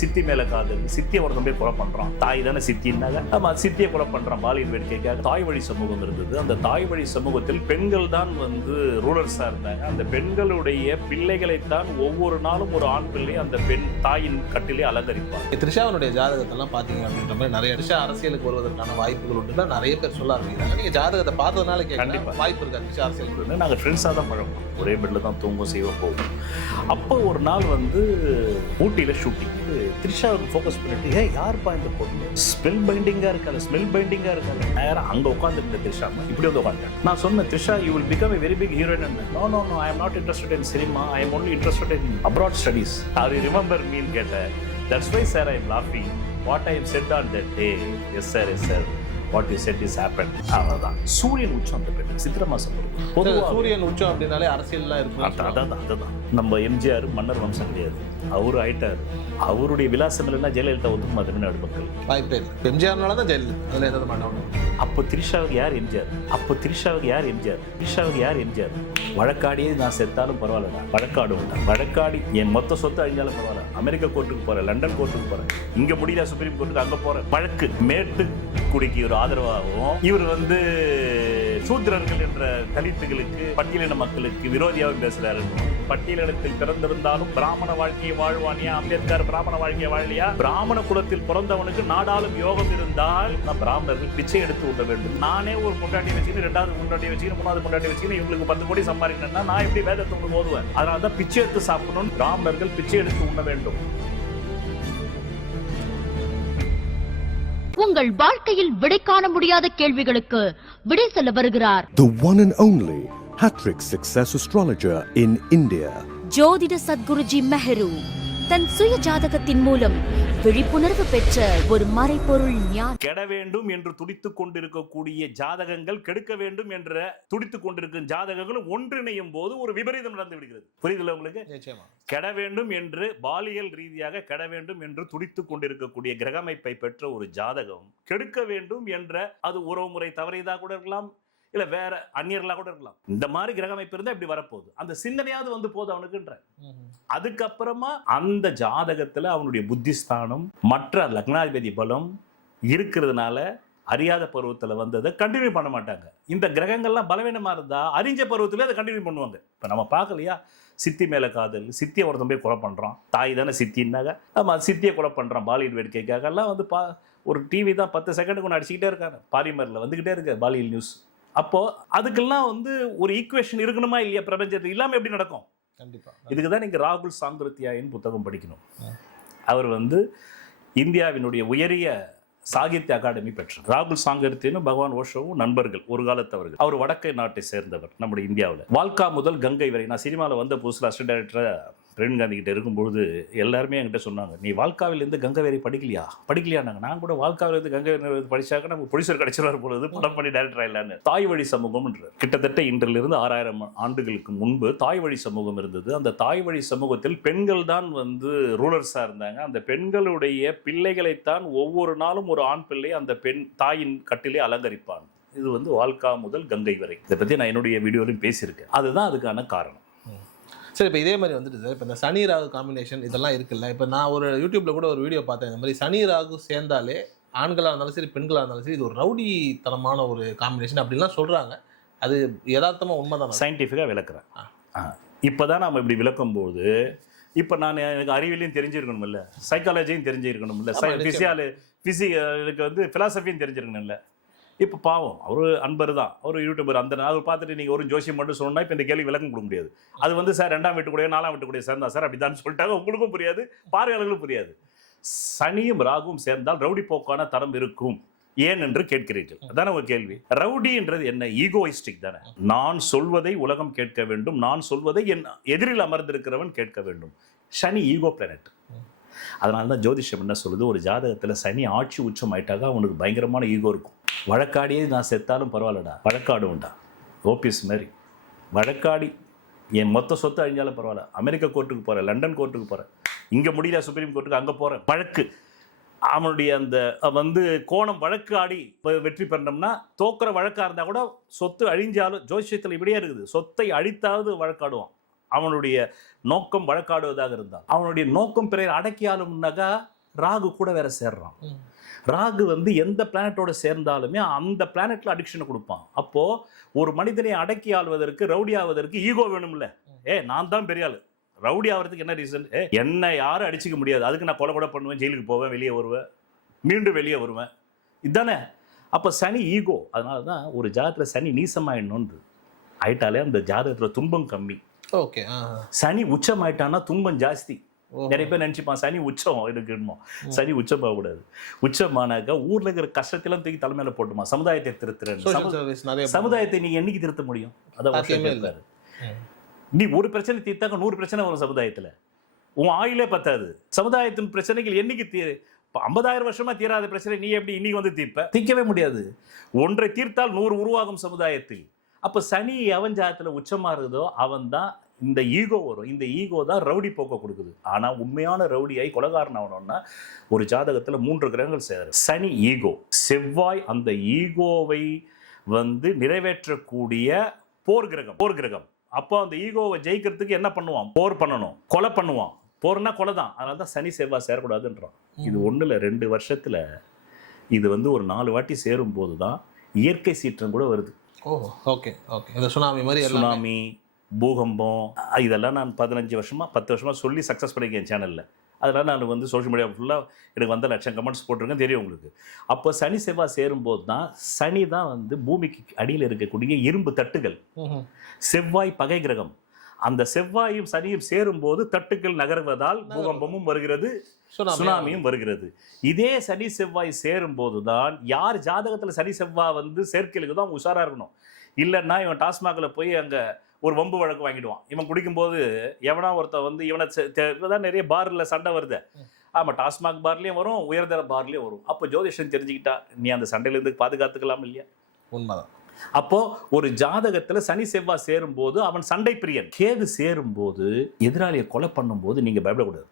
சித்தி மேல காதல், சித்தியை ஒருத்தன் போய் கொலை பண்றான். தாய் தானே சித்தின்னாங்க. ஆமா, சித்தியை கொலை பண்றான் பாலியல் வேடிக்கைக்காக. தாய் வழி சமூகம் இருந்தது. அந்த தாய் வழி சமூகத்தில் பெண்கள் தான் ரூலர்ஸா இருந்தாங்க. அந்த பெண்களுடைய பிள்ளைகளைத்தான் ஒவ்வொரு நாளும் ஒரு ஆண் பிள்ளை அந்த பெண் தாயின் கட்டிலே அலங்கரிப்பார். த்ரிஷாவினுடைய ஜாதகத்தெல்லாம் பாத்தீங்க அப்படின்ற மாதிரி நிறைய த்ரிஷா அரசியலுக்கு வருவதற்கான வாய்ப்புகள் உண்டு நிறைய பேர் சொல்ல ஆரம்பிக்கிறாங்க. நீங்க ஜாதகத்தை பார்த்ததுனால கண்டிப்பா வாய்ப்பு இருக்கா த்ரிஷா அரசியல்? நாங்க ஃப்ரெண்ட்ஸா தான் பழகும், ஒரே பெட்ல தான் தூங்கும் செய்வோம் போகும். அப்போ ஒரு நாள் ஊட்டியில ஷூட்டிங், த்ரிஷாவுக்கு ஃபோக்கஸ் பண்ணிட்டு யாருப்பா இந்த பொண்ணு ஸ்மெல் பைண்டிங்கா இருக்காது, ஸ்மெல் பைண்டிங்கா இருக்காது. நேரம் அங்க உட்காந்துருந்த த்ரிஷா இப்படி உட்காந்துட்டேன். நான் சொன்னேன், Trisha you will become a very big heroine. No no no, I am not interested in cinema, I am only interested in abroad studies. Are you remember me ன்னு கேட்டேன். That's why sir I am laughing. What I have said on that day. Yes sir, yes sir. What you said is happened. அவ்வளவுதான். சூரியன் உச்சம் அந்த பெண் சித்திரை மாசம் வரும். பொதுவாக சூரியன் உச்சம் அப்படின்னாலே அரசியல்லாம் இருக்கும். அதான் நம்ம எம்ஜிஆர் மன்னர் வம்சம் கிடையாது, அவரு ஆயிட்டாரு. அவருடைய விலாசம் இல்லைன்னா ஜெயலலிதா ஒத்துக்குமா தமிழ்நாடு மக்கள்? வாய்ப்பே இல்லை. எம்ஜிஆர்னால தான் ஜெயலலிதா, அதில் எதாவது மாட்டோம். அப்போ த்ரிஷாவுக்கு யார் எம்ஜிஆர்? த்ரிஷாவுக்கு யார் எம்ஜிஆர்? வழக்காடியே நான் செத்தாலும் பரவாயில்லடா, வழக்காடி என் மொத்த சொத்து அழிஞ்சாலும் பரவாயில்ல, அமெரிக்கா கோர்ட்டுக்கு போறேன், லண்டன் கோர்ட்டுக்கு போறேன், இங்க முடியல சுப்ரீம் கோர்ட்டுக்கு அங்க போறேன். வழக்கு மேட்டு குடிக்கு ஒரு ஆதரவாகவும் இவர் சூத்திரர்கள் என்ற தலித்துகளுக்கு பட்டியலின மக்களுக்கு விரோதியாகவும் பேசுறாரு. பட்டியலினத்தில் பிறந்திருந்தாலும் பிராமண வாழ்க்கையை வாழ்வானியா? அம்பேத்கர் பிராமண வாழ்க்கையை வாழலையா? பிராமண குலத்தில் பிறந்தவனுக்கு நாடாளும் யோகம் இருந்தால் பிராமணர்கள் பிச்சை எடுத்து விட வேண்டும். நானே ஒரு பொண்டாட்டி வச்சுன்னு, ரெண்டாவது பொண்டாட்டி வச்சுன்னு, மூணாவது பொண்டாட்டி வச்சுன்னு இவங்களுக்கு 10 கோடி சம்பாதிக்கணும்னா நான் எப்படி வேதத்தை ஓதுவேன்? அதனாலதான் பிச்சை எடுத்து சாப்பிடணும். பிராமணர்கள் பிச்சை எடுத்து உண்ண வேண்டும். உங்கள் வாழ்க்கையில் விடை காண முடியாத கேள்விகளுக்கு விடை சொல்ல வருகிறார் The one and only Hattrick Success Astrologer in India. ஜோதிட சத்குருஜி மெஹரு தன் சுய ஜாதகத்தின் மூலம் விழிப்புணர்வு பெற்ற ஒரு மறைபொருள் ஞானி. கெட வேண்டும் என்று துடித்துக் கொண்டிருக்கக்கூடிய ஜாதகங்கள், கெடுக்க வேண்டும் என்ற துடித்துக் கொண்டிருக்கும் ஜாதகங்களும் ஒன்றிணையும் போது ஒரு விபரீதம் நடந்து விடுகிறது. புரியுதுல்ல உங்களுக்கு? கெட வேண்டும் என்று பாலியல் ரீதியாக கெட வேண்டும் என்று துடித்துக் கொண்டிருக்கக்கூடிய கிரகமைப்பை பெற்ற ஒரு ஜாதகம் கெடுக்க வேண்டும் என்ற, அது உறவுமுறை தவறியதாக கூட இருக்கலாம், இல்ல வேற அந்நியர்களா கூட இருக்கலாம். இந்த மாதிரி கிரகமைப்பு இருந்தா இப்படி வரப்போகுது, அந்த சிந்தனையாவது போது அவனுக்குன்ற. அதுக்கப்புறமா அந்த ஜாதகத்துல அவனுடைய புத்திஸ்தானம் மற்ற லக்னாதிபதி பலம் இருக்கிறதுனால அறியாத பருவத்துல வந்ததை கண்டினியூ பண்ண மாட்டாங்க. இந்த கிரகங்கள்லாம் பலவீனமா இருந்தா அறிஞ்ச பருவத்துல அதை கண்டினியூ பண்ணுவாங்க. இப்ப நம்ம பார்க்கலையா, சித்தி மேல காதல், சித்தியை ஒருத்தன் போய் கொலை பண்றான். தாய் தானே சித்தின்னாங்க. ஆமா, சித்தியை கொலை பண்றான் பாலியல் வேடிக்கைக்காக. எல்லாம் ஒரு டிவி தான் 10 செகண்டுக்கு ஒன்று அடிச்சுக்கிட்டே இருக்காங்க. பாரிமர்ல வந்துகிட்டே இருக்கு பாலியல் நியூஸ். அப்போ அதுக்கெல்லாம் ஒரு ஈக்குவேஷன் இருக்கணுமா இல்லையா? பிரபஞ்சத்துக்கு இல்லாம எப்படி நடக்கும்? கண்டிப்பா. இதுக்குதான் நீங்க ராகுல் சாங்கிருத்தியாயின் புத்தகம் படிக்கணும். அவர் இந்தியாவினுடைய உயரிய சாகித்ய அகாடமி பெற்றார். ராகுல் சாங்கிருத்தியனும் பகவான் ஓஷோவும் நண்பர்கள், ஒரு காலத்தவர்கள். அவர் வடக்கை நாட்டை சேர்ந்தவர். நம்முடைய இந்தியாவில் வால்கா முதல் கங்கை வரை, நான் சினிமாவில் வந்த புதுசில் அசிஸ்டன்ட் டைரக்டரா பிரவீன் காந்தி கிட்ட இருக்கும்பொழுது எல்லாருமே என்கிட்ட சொன்னாங்க, நீ வால்காவிலேருந்து கங்கை வரை படிக்கலையானாங்க. நான் கூட வால்காவிலேருந்து கங்கை வரை படிச்சாக்க நம்ம ப்ரொடியூசர் கிடைச்சிருவார் பொழுது படம் பண்ணி டைரக்டர் ஆயிடலான்னு. தாய் வழி சமூகம் கிட்டத்தட்ட இன்றிலிருந்து 6000 ஆண்டுகளுக்கு முன்பு தாய் வழி சமூகம் இருந்தது. அந்த தாய் வழி சமூகத்தில் பெண்கள் தான் ரூலர்ஸா இருந்தாங்க. அந்த பெண்களுடைய பிள்ளைகளைத்தான் ஒவ்வொரு நாளும் ஒரு ஆண் பிள்ளை அந்த பெண் தாயின் கட்டிலே அலங்கரிப்பான். இது வால்கா முதல் கங்கை வரை. இதை பத்தி நான் என்னுடைய வீடியோலையும் பேசியிருக்கேன். அதுதான் அதுக்கான காரணம். சரி, இப்போ இதே மாதிரி சார், இப்போ இந்த சனி ராகு காம்பினேஷன் இதெல்லாம் இருக்குல்ல. இப்போ நான் ஒரு யூடியூப்ல கூட ஒரு வீடியோ பார்த்தேன், இந்த மாதிரி சனி ராகு சேர்ந்தாலே ஆண்களாக இருந்தாலும் சரி பெண்களாக இருந்தாலும் சரி இது ஒரு ரவுடித்தனமான ஒரு காம்பினேஷன் அப்படின்லாம் சொல்றாங்க. அது யதார்த்தமா உண்மைதான்? சயின்டிஃபிக்காக விளக்குறேன். இப்போதான் நம்ம இப்படி விளக்கும் போது, இப்போ நான் எனக்கு அறிவியலையும் தெரிஞ்சிருக்கணும்ல, சைக்காலஜியும் தெரிஞ்சிருக்கணும்ல, எனக்கு ஃபிலாசபியும் தெரிஞ்சிருக்கணும்ல. இப்போ பாவம் அவர் அன்பர் தான், அவர் யூடியூபர். அந்த அவர் பார்த்துட்டு நீங்கள் ஒரு ஜோசியம் மட்டும் சொன்னால் இப்போ இந்த கேள்வி விளக்கம் கொடுக்க முடியாது. அது சார் 2ஆம் வீட்டு கூட 4ஆம் வீட்டு கூட சேர்ந்தா சார் அப்படிதான் சொல்லிட்டாங்க. உங்களுக்கும் புரியாது, பார்வையாளர்களுக்கும் புரியாது. சனியும் ராகுவும் சேர்ந்தால் ரவுடி போக்கான தரம் இருக்கும் ஏன் என்று கேட்கிறீர்கள். அதான ஒரு கேள்வி. ரவுடின்றது என்ன? ஈகோயிஸ்டிக் தானே. நான் சொல்வதை உலகம் கேட்க வேண்டும், நான் சொல்வதை என் எதிரில் அமர்ந்திருக்கிறவன் கேட்க வேண்டும். சனி ஈகோ பிளானட். அதனால தான் ஜோதிஷம் என்ன சொல்லுது, ஒரு ஜாதகத்தில் சனி ஆட்சி உச்சம் ஆயிட்டாக அவனுக்கு பயங்கரமான ஈகோ இருக்கும். வழக்காடியே நான் செத்தாலும் பரவாயில்லடா, வழக்காடுவோம்டா, ஓபிஎஸ் மாதிரி. வழக்காடி என் மொத்த சொத்து அழிஞ்சாலும் பரவாயில்ல, அமெரிக்கா கோர்ட்டுக்கு போகிறேன், லண்டன் கோர்ட்டுக்கு போகிறேன், இங்கே முடியல சுப்ரீம் கோர்ட்டுக்கு அங்கே போகிறேன். வழக்கு அவனுடைய அந்த கோணம் வழக்கு ஆடி வெற்றி பெறணும்னா, தோக்குற வழக்காக இருந்தால் கூட சொத்து அழிஞ்சாலும், ஜோசியத்தில் இப்படியே இருக்குது, சொத்தை அழித்தாவது வழக்காடுவான். அவனுடைய நோக்கம் வழக்காடுவதாக இருந்தால், அவனுடைய நோக்கம் பிறர் அடக்கி ஆளும்னாக்கா ராகு கூட வேற சேர்றான். ராகு வந்து எந்த பிளானட்டோட சேர்ந்தாலுமே அந்த பிளானட்ல அடிக்ஷனை கொடுப்பான். அப்போ ஒரு மனிதனை அடக்கி ஆள்வதற்கு, ரவுடி ஆவதற்கு ஈகோ வேணும்ல. நான் தான் பெரிய ஆளு, ரவுடி ஆகிறதுக்கு என்ன ரீசன்? என்ன யாரும் அடிச்சுக்க முடியாது, அதுக்கு நான் கொலை கூட பண்ணுவேன், ஜெயிலுக்கு போவேன், வெளியே வருவேன், மீண்டும் வெளியே வருவேன், இதுதானே. அப்போ சனி ஈகோ. அதனால தான் ஒரு ஜாதகத்தில் சனி நீசமாயிடணும்னு ஆயிட்டாலே அந்த ஜாதகத்தில் துன்பம் கம்மி. ஓகே. சனி உச்சம் ஆயிட்டான்னா துன்பம் ஜாஸ்தி. நிறைய பேர் நினைச்சுப்பான் சனி உச்சம் இருக்குமா. சனி உச்சம் ஆகக்கூடாது. உச்சமானாக்கா ஊர்ல இருக்கிற கஷ்டத்தெல்லாம் தூக்கி தலைமையில போட்டுமா, சமுதாயத்தை திருத்துறேன். சமுதாயத்தை நீங்க என்னைக்கு திருத்த முடியும்? அதான் நீ ஒரு பிரச்சனை தீர்த்தாக்க 100 பிரச்சனை வரும் சமுதாயத்துல. உன் ஆயிலே பத்தாது. சமுதாயத்தின் பிரச்சனைகள் என்னைக்கு 50,000 வருஷமா தீராத பிரச்சனை நீ எப்படி இன்னைக்கு வந்து தீர்க்கவே முடியாது. ஒன்றை தீர்த்தால் 100 உருவாகும் சமுதாயத்தில். அப்ப சனி எவன் ஜாதத்துல உச்சமா இருக்குதோ அவன் தான் இந்த ஈகோ வரும். இந்த ஈகோ தான் ரவுடி போக்க கொடுக்குது. ஆனா உண்மையான ரவுடியாய் கொலகாரன் ஆகணும்னா ஒரு ஜாதகத்துல 3 கிரகங்கள் சேரும். சனி ஈகோ, செவ்வாய் அந்த ஈகோவை வந்து நிறைவேற்றக்கூடிய போர் கிரகம். அப்போ அந்த ஈகோவை ஜெயிக்கிறதுக்கு என்ன பண்ணுவான்? போர் பண்ணணும், கொலை பண்ணுவான். போர்னா கொலை தான். அதனால தான் சனி செவ்வாய் சேரக்கூடாதுன்றான். இது 1-2 வருஷத்துல இது வந்து ஒரு 4 வாட்டி சேரும் போது தான் இயற்கை சீற்றம் கூட வருது. ஓகே. இந்த சுனாமி மாதிரி, சுனாமி, பூகம்பம், இதெல்லாம் நான் 15 வருஷமா 10 வருஷமா சொல்லி சக்ஸஸ் பண்ணியிருக்கேன் சேனலில். அதெல்லாம் நான் வந்து சோஷியல் மீடியா ஃபுல்லாக எனக்கு வந்த லட்சம் கமெண்ட்ஸ் போட்டிருக்கேன், தெரியும் உங்களுக்கு. அப்போ சனி செவ்வாய் சேரும்போது தான் சனி தான் வந்து பூமிக்கு அடியில் இருக்கக்கூடிய இரும்பு தட்டுகள். செவ்வாய் பகை கிரகம். அந்த செவ்வாயும் சனியும் சேரும்போது தட்டுக்கள் நகர்வதால் பூகம்பமும் வருகிறது, சுனாமியும் வருகிறது. இதே சனி செவ்வாய் சேரும் போதுதான் யார் ஜாதகத்துல சனி செவ்வாய் வந்து சேர்க்கையிலுக்கு தான் உஷாரா இருக்கணும். இல்லைன்னா இவன் டாஸ்மாக்ல போய் அங்க ஒரு வம்பு வழக்கு வாங்கிடுவான். இவன் குடிக்கும்போது எவனா ஒருத்த வந்து இவனை நிறைய பார்ல சண்டை வருது. ஆமா, டாஸ்மாக் பார்லயும் வரும், உயர்தர பார்லயும் வரும். அப்போ ஜோதிஷன் தெரிஞ்சுக்கிட்டா நீ அந்த சண்டையில இருந்து பாதுகாத்துக்கலாம் இல்லையா? உண்மைதான். அப்போ ஒரு ஜாதகத்துல சனி செவ்வாய் சேரும் போது அவன் சண்டை பிரியன். கேது சேரும் போது எதிராளியை கொலை பண்ணும் போது நீங்க பயப்படக்கூடாது.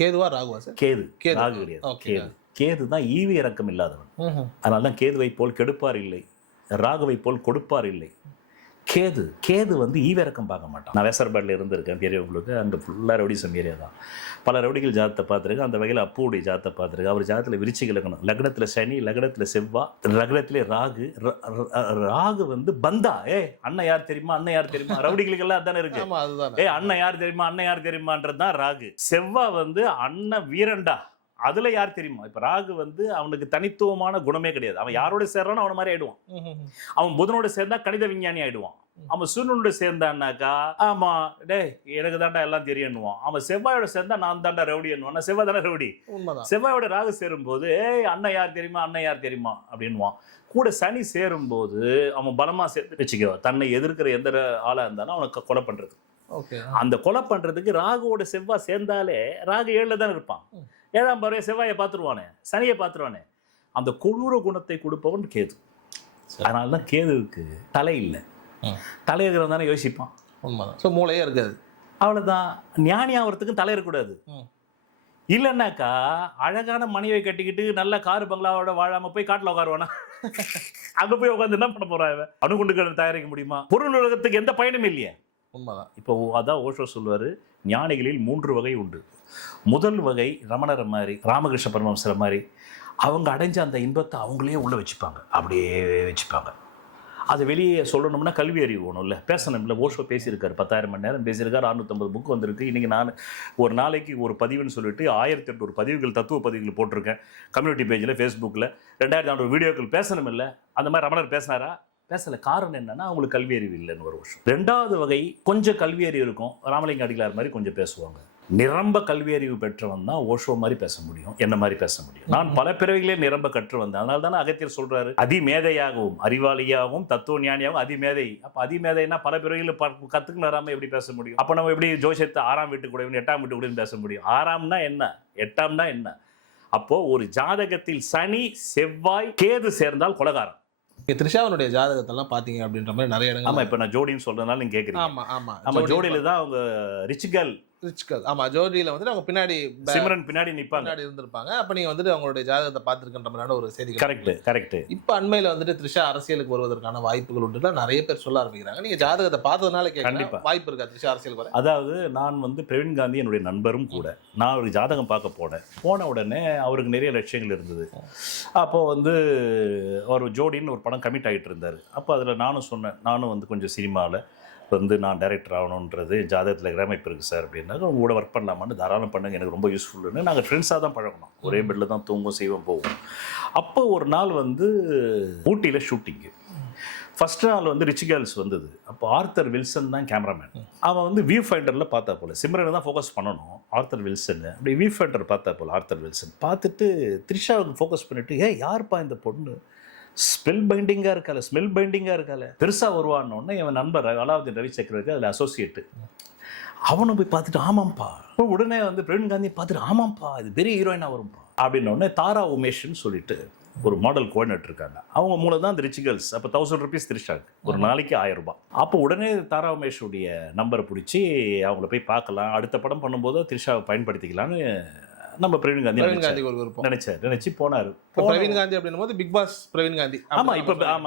கேதுவா ராகுவா சார்? கேது, ராகு கிடையாது. கேது தான் ஈவி இறக்கம் இல்லாதவன். அதனால்தான் கேதுவை போல் கெடுப்பார் இல்லை, ராகுவை போல் கொடுப்பார் இல்லை. கேது வந்து ஈவிறக்கம் பார்க்க மாட்டான். நான் வேசர்பாடில் இருந்திருக்கேன், பெரியவங்களுக்கு. அங்கே ஃபுல்லாக ரவுடிசம் ஏரியா தான். பல ரவுடிகள் ஜாதத்தை பார்த்துருக்கேன். அந்த வகையில் அப்புடைய ஜாதத்தை பார்த்துருக்கேன். அவர் ஜாதத்தில் விருச்சிக லக்னம், லக்னத்தில் சனி, லக்னத்தில் செவ்வாய், லக்னத்திலே ராகு. ராகு வந்து பந்தா. அண்ணன் யார் தெரியுமா? ரவுடிகளுக்கெல்லாம் அதானே இருக்கு. அண்ணன் யார் தெரியுமான்றது தான் ராகு. செவ்வாய் வந்து அண்ணன் வீரண்டா, அதுல யார் தெரியுமா? இப்ப ராகு வந்து அவனுக்கு தனித்துவமான குணமே கிடையாது. அவன் யாரோட சேர்றானோ அவன மாதிரி ஆயிடுவான். அவன் புதனோட சேர்ந்தா கணித விஞ்ஞானி ஆயிடுவான். அவன் சூரியனோட சேர்ந்தான்னாக்கா ஆமா எனக்கு தாண்டா எல்லாம் தெரியும்னுவான். அவன் செவ்வாயோட சேர்ந்தா நான் தாண்டா ரவுடி என்னுவான். செவ்வாய் தானே ரவுடி. செவ்வாயோட ராகு சேரும் போது அண்ணன் யார் தெரியுமா அப்படின்வான். கூட சனி சேரும் போது அவன் பலமா சேர்த்து வச்சுக்கோ, தன்னை எதிர்க்கிற எந்த ஆளா இருந்தாலும் அவனுக்கு கொலை பண்றது. அந்த கொலை பண்றதுக்கு ராகுவோட செவ்வாய் சேர்ந்தாலே ராகு 7ல தான் இருப்பான். 7ஆம் பார்வை செவ்வாயை பார்த்துருவானே, சனியை பார்த்துருவானே. அந்த கொடூர குணத்தை கொடுப்பவன் கேது. அதனாலதான் கேதுவுக்கு தலை இல்லை. தலை இருக்கிறவன் தானே யோசிப்பான். உண்மைதான். மூளையே இருக்காது. அவ்வளவுதான். ஞானி ஆகிறதுக்கும் தலை இருக்கக்கூடாது. இல்லைன்னாக்கா அழகான மனைவியை கட்டிக்கிட்டு நல்ல காரு பங்களாவோட வாழாம போய் காட்டுல உட்காருவானா? அங்க போய் உட்காந்து என்ன பண்ண போறான்? அணுகுண்டுகள் தயாரிக்க முடியுமா? பொருள் உலகத்துக்கு எந்த பயனும் இல்லையே. உண்மைதான். இப்போ அதான் ஓஷோ சொல்லுவாரு, ஞானிகளில் 3 வகை உண்டு. முதல் வகை ரமணர் மாதிரி, ராமகிருஷ்ண பரமஹம்சர் மாதிரி. அவங்க அடைஞ்ச அந்த இன்பத்தை அவங்களே உள்ள வச்சுப்பாங்க, அப்படியே வச்சுப்பாங்க. அது வெளியே சொல்லணும்னா கல்வி அறிவு வேணும்ல, பேசணும்ல. ஓஷோ பேசியிருக்காரு, 10,000 மணி நேரம் பேசியிருக்காரு, 650 புக் வந்திருக்கு. இன்னைக்கு நான் ஒரு நாளைக்கு ஒரு பதிவுன்னு சொல்லிட்டு 1800 பதிவுகள், தத்துவ பதிவுகள் போட்டிருக்கேன் கம்யூனிட்டி பேஜில், ஃபேஸ்புக்கில். 2400 வீடியோக்கள் பேசணும் இல்லை. அந்த மாதிரி ரமணர் பேசினாரா? பேசல. காரணம் என்னன்னா அவங்களுக்கு கல்வி அறிவு இல்லைன்னு ஒரு விஷயம். 2வது வகை கொஞ்சம் கல்வி அறிவு இருக்கும், ராமலிங்க அடிகளார் மாதிரி கொஞ்சம் பேசுவாங்க. நிரம்ப கல்வி அறிவு பெற்றவன் தான் ஓஷோ மாதிரி பேச முடியும், என்ன மாதிரி பேச முடியும். நான் பல பிறவிகளே நிரம்ப கற்று வந்தேன். அதனால தானே அகத்தியர் சொல்றாரு, அதிமேதையாகவும் அறிவாளியாகவும் தத்துவ ஞானியாகவும் அதிமேதை. அப்ப அதிமேதைனா பல பிறவிகளை கத்துக்கு வராம எப்படி பேச முடியும்? அப்ப நம்ம எப்படி ஜோசியத்தை 6ஆம் வீட்டு கூட 8ஆம் வீட்டு கூட பேச முடியும்? 6ஆம்னா என்ன, 8ஆம்னா என்ன? அப்போ ஒரு ஜாதகத்தில் சனி செவ்வாய் கேது சேர்ந்தால் கொலகாரம். த்ரிஷாவனுடைய ஜாதகத்தெல்லாம் பாத்தீங்க அப்படின்ற மாதிரி நிறைய இடங்கள். ஆமா, இப்ப நான் ஜோடின்னு சொல்றதுனால நீங்க கேக்குறீங்க. ஆமா. ஜோடியில தான் அவங்க ரிச் கேர்ள் ரிச் கேர்ள். ஆமா, ஜோடியில வந்துட்டு அவங்க பின்னாடி சிம்ரன் பின்னாடி நிப்பாங்க, பின்னாடி இருந்திருப்பாங்க. அப்ப நீங்க வந்துட்டு அவங்களுடைய ஜாதகத்தை பார்த்திருக்கின்ற மாதிரியான ஒரு செய்தி. கரெக்ட். இப்ப அண்மையில வந்துட்டு த்ரிஷா அரசியலுக்கு வருவதற்கான வாய்ப்புகள் உண்டு நிறைய பேர் சொல்ல ஆரம்பிக்கிறாங்க. நீங்க ஜாதகத்தை பார்த்ததுனால கண்டிப்பா வாய்ப்பு இருக்கா த்ரிஷா அரசியலுக்கு வர? அதாவது நான் வந்து பிரவீன் காந்தி என்னுடைய நண்பரும் கூட. நான் ஒரு ஜாதகம் பார்க்க போன உடனே அவருக்கு நிறைய லட்சியங்கள் இருந்தது. அப்போ வந்து ஒரு ஜோடின்னு ஒரு படம் கமிட் ஆகிட்டு இருந்தார். அப்போ அதில் நானும் சொன்னேன், நானும் வந்து கொஞ்சம் சினிமாவில் வந்து நான் டைரக்டர் ஆகணுன்றது ஜாதகத்தில் கிராமைப்பு இருக்குது சார் அப்படின்னாக்க உங்க கூட ஒர்க் பண்ணலாமான்னு தாராளம் பண்ணுங்க, எனக்கு ரொம்ப யூஸ்ஃபுல்லுன்னு. நாங்கள் ஃப்ரெண்ட்ஸாக தான் பழகணும், ஒரே பெட்டில் தான் தூங்கும் செய்வோம் போவோம். அப்போ ஒரு நாள் வந்து ஊட்டியில் ஷூட்டிங்கு. ஃபர்ஸ்ட் நாள் வந்து ரிச் கேர்ள்ஸ் வந்தது. அப்போ ஆர்த்தர் வில்சன் தான் கேமராமேன். அவன் வந்து வியூ ஃபைண்டரில் பார்த்தா போல் சிம்ரனை தான் ஃபோக்கஸ் பண்ணணும், ஆர்த்தர் வில்சன் அப்படி வியூ ஃபைண்டர் பார்த்தா போல். ஆர்த்தர் வில்சன் பார்த்துட்டு த்ரிஷாவுக்கு ஃபோக்கஸ் பண்ணிவிட்டு, யார்ப்பா இந்த பொண்ணு ஸ்மெல் பைண்டிங்காக இருக்கால பெருசாக வருவான்னொன்னே என் நண்பர் அலாவுதீன் ரவிசக்கருக்கு அதில் அசோசியேட்டு. அவனும் போய் பார்த்துட்டு ஆமாம்ப்பா. உடனே வந்து பிரவீன் காந்தி பார்த்துட்டு ஆமாம்ப்பா இது பெரிய ஹீரோயினாக வரும்ப்பா அப்படின்னோடனே தாரா உமேஷ்னு சொல்லிட்டு ஒரு மாடல் கோஆர்டினேட்டர் இருக்காங்க. அவங்க மூலம் தான் இந்த ரிச் கேர்ள்ஸ். அப்போ 1000 rupees த்ரிஷாக்கு, ஒரு நாளைக்கு 1000 ரூபாய். அப்போ உடனே தாரா உமேஷுடைய நம்பரை பிடிச்சி அவங்கள போய் பார்க்கலாம், அடுத்த படம் பண்ணும்போது த்ரிஷாவை பயன்படுத்திக்கலான்னு நம்ம பிரவீன் காந்தி ஒரு விருப்பம் நினைச்சு போனாரு. பிரவீன் காந்தி அப்படின்னும் போது பிக் பாஸ் பிரவீன் காந்தி. ஆமா,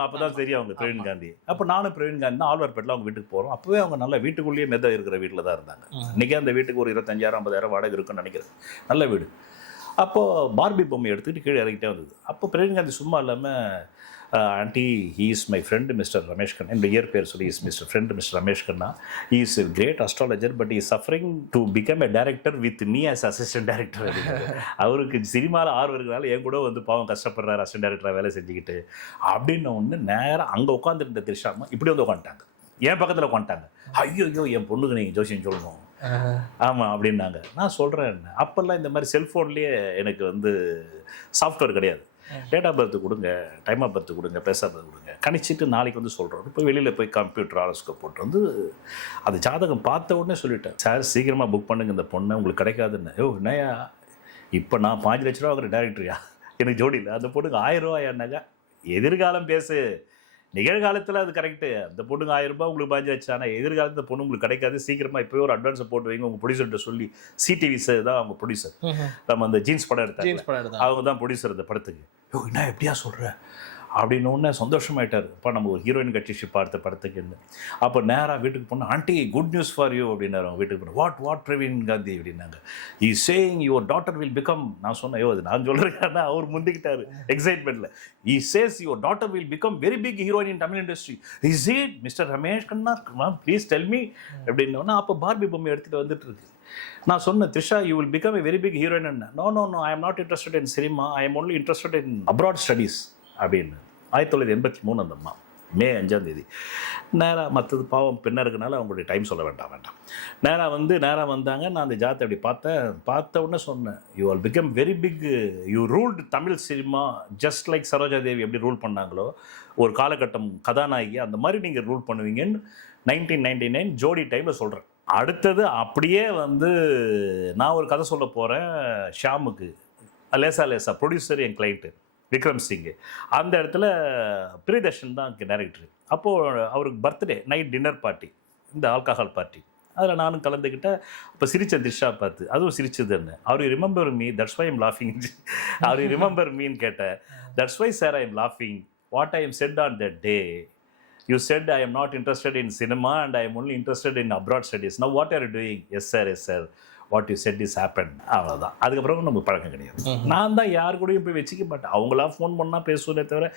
அப்பதான் தெரியும் அவங்க பிரவீன் காந்தி. அப்ப நானும் பிரவீன் காந்தி தான் ஆழ்வார்பேட்டில் அவங்க வீட்டுக்கு போறோம். அப்பவே அவங்க நல்ல வீட்டுக்குள்ளேயே மெத இருக்கிற வீட்டில் தான் இருந்தாங்க. இன்னைக்கு அந்த வீட்டுக்கு ஒரு 25,000-50,000 வாடகை இருக்குன்னு நினைக்கிறேன், நல்ல வீடு. அப்போ பார்பி பொம்மை எடுத்துக்கிட்டு கீழே இறங்கிட்டே வந்தது. அப்போ பிரவீன் காந்தி சும்மா இல்லாமல் aunty he is my friend mister Ramesh Kanna, என்னுடைய இயர் பேர் சொல்லி is mister friend mister Ramesh Kanna, he is a great astrologer but is suffering to become a director with me as assistant director. அவருக்கு சினிமாவில் ஆர்வம் இருக்கிறனால என் கூட வந்து பாவம் கஷ்டப்படுறாரு அசிஸ்டன்ட் டைரக்டராக வேலை செஞ்சுக்கிட்டு அப்படின்னு ஒன்று. நேராக அங்கே உட்காந்துருந்த த்ரிஷாமா இப்படி வந்து உட்காந்துட்டாங்க, என் பக்கத்தில் உட்காந்துட்டாங்க. ஐயோ என் பொண்ணுக்கு நீங்கள் ஜோசியம் சொல்லணும் ஆமாம் அப்படின்னாங்க. நான் சொல்கிறேன், அப்போல்லாம் இந்த மாதிரி செல்ஃபோன்லேயே எனக்கு வந்து சாஃப்ட்வேர் கிடையாது. டேட் ஆஃப் பர்த் கொடுங்க, டைம் ஆஃப் பர்த் கொடுங்க, பிளேஸ் ஆஃப் பர்த் கொடுங்க, கணிச்சிட்டு நாளைக்கு வந்து சொல்கிறோம். இப்போ வெளியில் போய் கம்ப்யூட்டர் ஆலோஸ்கோப் போட்டு வந்து அது ஜாதகம் பார்த்த உடனே சொல்லிட்டேன், சார் சீக்கிரமாக புக் பண்ணுங்க இந்த பொண்ணை, உங்களுக்கு கிடைக்காதுன்னு. என்னையா இப்போ நான் 5 லட்ச ரூபா வாங்குற டேரக்டரியா எனக்கு ஜோடியில், அந்த பொண்ணுக்கு 1000 ரூபாயானாக்கா எதிர்காலம் பேசு, நிகழ்காலத்தில் அது கரெக்டு. அந்த பொண்ணுக்கு 1000 ரூபாய் உங்களுக்கு 5 லட்சம், ஆனால் எதிர்காலத்தில் பொண்ணு உங்களுக்கு கிடைக்காது, சீக்கிரமாக இப்போயே ஒரு அட்வான்ஸை போட்டு வைங்க உங்கள் ப்ரொடியூசர்கிட்ட சொல்லி. சிடிவி சார் தான் அவங்க ப்ரொடியூசர், நம்ம அந்த ஜீன்ஸ் படம் எடுத்தாங்க அவங்க தான் ப்ரொடியூசர் இந்த படத்துக்கு. என்ன எப்படியா சொல்கிற அப்படின்னு ஒன்று சந்தோஷமாயிட்டார். இப்போ நம்ம ஒரு ஹீரோயின் கட்சி பார்த்த படத்துக்குன்னு. அப்போ நேராக வீட்டுக்கு போனால், aunty good news for you அப்படின்னாரு. அவங்க வீட்டுக்கு போனால் வாட் பிரவீன் காந்தி அப்படின்னாங்க. He saying your daughter will become. நான் சொன்னேன், அது நான் சொல்கிறேன். அவர் முந்திக்கிட்டார் எக்ஸைட்மெண்ட்டில். He says your daughter will become very big heroine in Tamil industry. Is it mister Ramesh Kanna, please tell me அப்படின்னா. அப்போ பார்பி பொம்மை எடுத்துகிட்டு வந்துட்டு இருக்கு. நான் சொன்னேன், Trisha you will become a very big heroine. No I am not interested in cinema, I am only interested in abroad studies அப்படின்னு. 1983 அந்த அம்மா மே 5ஆம் தேதி. நேராக மற்றது பாவம் பெண்ணாக இருக்கனால அவங்களுடைய டைம் சொல்ல வேண்டாம். நேராக வந்தாங்க. நான் அந்த ஜாத்தை அப்படி பார்த்த உடனே சொன்னேன், you all become very big, you ruled Tamil cinema just like Saroja Devi எப்படி ரூல் பண்ணாங்களோ ஒரு காலகட்டம் கதாநாயகி, அந்த மாதிரி நீங்கள் ரூல் பண்ணுவீங்கன்னு 1999 ஜோடி டைமில் சொல்கிறேன். அடுத்தது அப்படியே வந்து நான் ஒரு கதை சொல்ல போகிறேன் ஷாமுக்கு, லேசா ப்ரொடியூசர் என் கிளைண்ட்டு விக்ரம் சிங். அந்த இடத்துல பிரியதர்ஷன் தான் டைரக்டர். அப்போது அவருக்கு பர்த்டே நைட் டின்னர் பார்ட்டி, இந்த ஆல்கஹால் பார்ட்டி, அதில் நானும் கலந்துக்கிட்டேன். அப்போ சிரிச்ச த்ரிஷா பார்த்து, அதுவும் சிரிச்சதுன்னு. அவர் remember me, that's why I'm லாஃபிங். அவர் ரிமெம்பர் மீன்னு கேட்டேன். That's why sir I am லாஃபிங், what I am said on that day, you said I am not interested in cinema and I am only interested in abroad studies. Now what are you doing? Yes sir, what you said is happened. அவ்வளோதான். அதுக்கப்புறம் நம்ம பழக்கம் கிடையாது. நான் தான் யார் கூடயும் போய் வச்சுக்க மாட்டேன். அவங்களா ஃபோன் பண்ணால் பேசுவதே தவிர,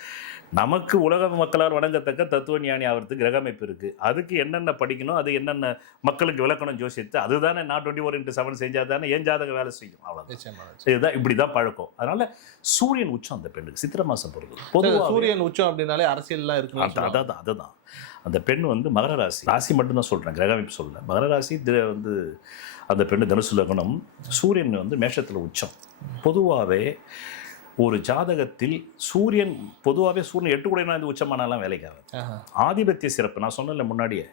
நமக்கு உலக மக்களால் வணங்கத்தக்க தத்துவ ஞானி ஆகிறதுக்கு கிரக அமைப்பு இருக்குது. அதுக்கு என்னென்ன படிக்கணும், அது என்னென்ன மக்களுக்கு விளக்கணும் ஜோசியத்தை, அதுதானே நான் 24/7 செஞ்சால் தானே ஏன் ஜாதகம் வேலை செய்யும். அவ்வளோதான். இதுதான், இப்படி தான் பழக்கம். அதனால சூரியன் உச்சம் அந்த பெண்ணுக்கு சித்திரை மாதம் பொறுத்து. பொதுவாக சூரியன் உச்சம் அப்படின்னாலே அரசியல்லாம் இருக்கு. அதுதான் அந்த பெண் வந்து மகர ராசி மட்டும்தான் சொல்கிறேன், கிரக அமைப்பு சொல்ல. மகர ராசி வந்து அந்த பெண்ணு தனுசு லக்னம், சூரியன் வந்து மேஷத்தில் உச்சம். பொதுவாகவே ஒரு ஜாதகத்தில் சூரியன் 8 கூடைனா இந்த உச்சமானாலாம் வேலைக்காக ஆதிபத்திய சிறப்பு. நான் சொன்னல முன்னாடியே,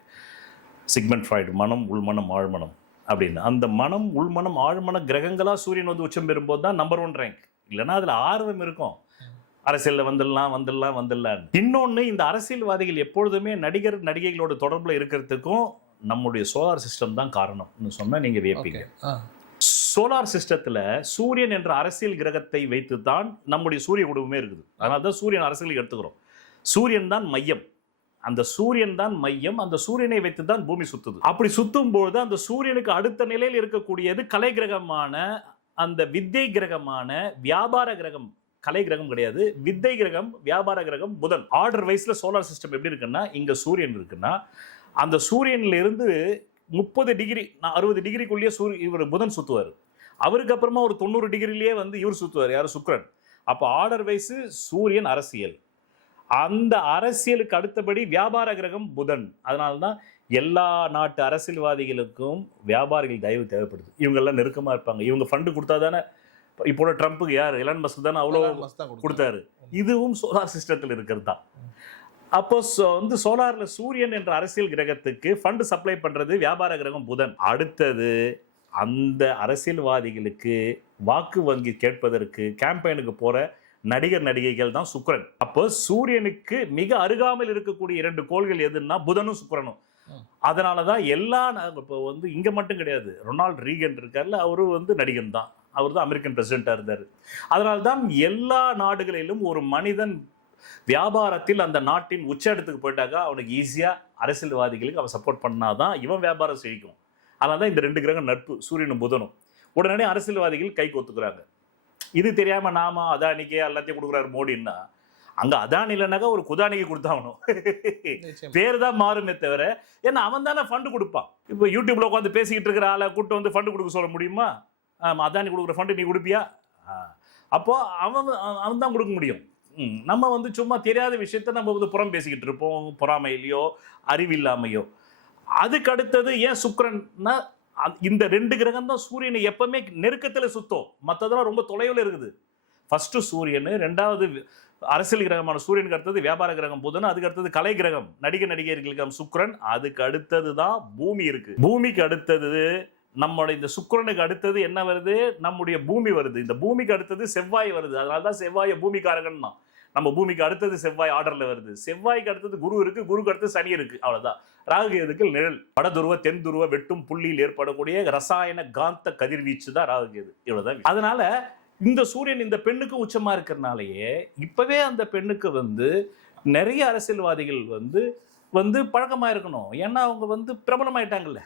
சிக்மண்ட் ஃப்ராய்டு மனம் உள்மனம் ஆழ்மனம் அப்படின்னு. அந்த மனம் உள்மனம் ஆழ்மன கிரகங்களாக சூரியன் வந்து உச்சம் பெறும்போது தான் நம்பர் 1 ரேங்க். இல்லைன்னா அதில் ஆர்வம் இருக்கும், அரசியலில் வந்துடலாம். இன்னொன்று, இந்த அரசியல்வாதிகள் எப்பொழுதுமே நடிகர் நடிகைகளோட தொடர்பில் இருக்கிறதுக்கும் நம்முடைய சோலார் சிஸ்டம் தான் காரணம்னு சொன்னா நீங்க வியப்பீங்க. சோலார் சிஸ்டத்துல சூரியன் என்ற அரசியல் கிரகத்தை வைத்து தான் நம்முடைய சூரிய குடும்பமே இருக்குது. அதனால தான் சூரியன் அரசியலுக்கு எடுத்துக்கிறோம். சூரியன் தான் மையம், அந்த சூரியன் தான் மையம், அந்த சூரியனை வைத்து தான் பூமி சுத்துது. அப்படி சுத்தும் பொழுது அந்த சூரியனுக்கு அடுத்த நிலையில் இருக்கக்கூடியது கலை கிரகமான அந்த வித்தை கிரகமான வியாபார கிரகம். கலை கிரகம் கிடையாது, வித்தை கிரகம், வியாபார கிரகம் புதன். ஆர்டர் வைஸ்ல சோலார் சிஸ்டம் எப்படி இருக்குன்னா, இங்க சூரியன் இருக்குன்னா அந்த சூரியன்ல இருந்து 30 டிகிரி 60 டிகிரிக்குள்ளேயே இவர் புதன் சுத்துவார். அவருக்கு அப்புறமா ஒரு 90 டிகிரிலேயே வந்து இவர் சுத்துவார், யாரு? சுக்கிரன். அப்போ ஆர்டர் வைஸ் சூரியன் அரசியல், அந்த அரசியலுக்கு அடுத்தபடி வியாபார கிரகம் புதன். அதனால்தான் எல்லா நாட்டு அரசியல்வாதிகளுக்கும் வியாபாரிகள் தயவு தேவைப்படுது. இவங்க எல்லாம் நெருக்கமா இருப்பாங்க. இவங்க ஃபண்டு கொடுத்தா தானே. இப்போ ட்ரம்ப்புக்கு யார்? எலான் மஸ்க் தானே அவ்வளோ கொடுத்தாரு. இதுவும் சோலார் சிஸ்டத்தில் இருக்கிறது தான். அப்போ வந்து சோலார்ல சூரியன் என்ற அரசியல் கிரகத்துக்கு ஃபண்டு சப்ளை பண்றது வியாபார கிரகம் புதன். அடுத்தது அந்த அரசியல்வாதிகளுக்கு வாக்கு வங்கி கேட்பதற்கு கேம்பெயினுக்கு போற நடிகர் நடிகைகள் தான் சுக்கிரன். அப்போ சூரியனுக்கு மிக அருகாமல் இருக்கக்கூடிய 2 கோள்கள் எதுன்னா புதனும் சுக்கிரனும். அதனாலதான் எல்லா இப்போ வந்து இங்க மட்டும் கிடையாது, ரொனால்ட் ரீகன் இருக்கார்ல, அவரு வந்து நடிகன் தான். அவர் தான் அமெரிக்கன் பிரசிடென்டா இருந்தார். அதனால்தான் எல்லா நாடுகளிலும் ஒரு மனிதன் வியாபாரத்தில் அந்த நாட்டின் உச்ச இடத்துக்கு போயிட்டாக்கா அவனுக்கு ஈஸியா அரசியல்வாதிகளுக்கு அவன் சப்போர்ட் பண்ணாதான் இவன் வியாபாரம் செழிக்கும். அதனாலதான் இந்த 2 கிரகம் நட்பு, சூரியனும் புதனும். உடனே அரசியல்வாதிகள் கை கொத்துக்கிறாங்க. இது தெரியாம நாம அதானிக்கே எல்லாத்தையும் கொடுக்குறாரு மோடின்னா, அங்க அதானி இல்லைனாக்கா ஒரு குதானிக்கு கொடுத்தாகணும். பேரு தான் மாறுமே தவிர, ஏன்னா அவன் தானே ஃபண்டு கொடுப்பான். இப்போ யூடியூப்ல உட்காந்து பேசிக்கிட்டு இருக்கிற ஆளை கூட்டு வந்து ஃபண்டு கொடுக்க சொல்ல முடியுமா? அதானி கொடுக்குற ஃபண்டு நீ கொடுப்பியா? அப்போ அவன் தான் கொடுக்க முடியும். நம்ம வந்து சும்மா தெரியாத விஷயத்த நம்ம வந்து புறம் பேசிக்கிட்டு இருப்போம், பொறாமையிலையோ அறிவில்லாமையோ. அதுக்கு அடுத்தது ஏன் சுக்கிரன்னா, இந்த 2 கிரகம் தான் சூரியனை எப்பவுமே நெருக்கத்தில் சுத்தம், மற்றதெல்லாம் ரொம்ப தொலைவில் இருக்குது. ஃபர்ஸ்ட் சூரியன், 2வது அரசியல் கிரகமான சூரியனுக்கு அடுத்தது வியாபார கிரகம் புதன், அதுக்கு அடுத்தது கலை கிரகம் நடிகர் நடிகர்களுக்கு சுக்கிரன், அதுக்கு அடுத்தது தான் பூமி இருக்கு. பூமிக்கு அடுத்தது நம்மளோட இந்த சுக்கிரனுக்கு அடுத்தது என்ன வருது? நம்முடைய பூமி வருது. இந்த பூமிக்கு அடுத்தது செவ்வாய் வருது. அதனாலதான் செவ்வாயை பூமிக்காரகன் தான். நம்ம பூமிக்கு அடுத்தது செவ்வாய் ஆர்டர்ல வருது. செவ்வாய்க்கு அடுத்தது குரு இருக்கு, குருக்கு அடுத்தது சனி இருக்கு. அவ்வளவுதான். ராகு கேதுக்கு நிழல். வடதுருவ தென் துருவ வெட்டும் புள்ளியில் ஏற்படக்கூடிய ரசாயன காந்த கதிர்வீச்சு தான் ராகு கேது. இவ்வளவுதான். அதனால இந்த சூரியன் இந்த பெண்ணுக்கு உச்சமா இருக்கிறனாலேயே இப்பவே அந்த பெண்ணுக்கு வந்து நிறைய அரசியல்வாதிகள் வந்து பழக்கமா இருக்கணும். ஏன்னா அவங்க வந்து பிரபலமாயிட்டாங்கல்ல.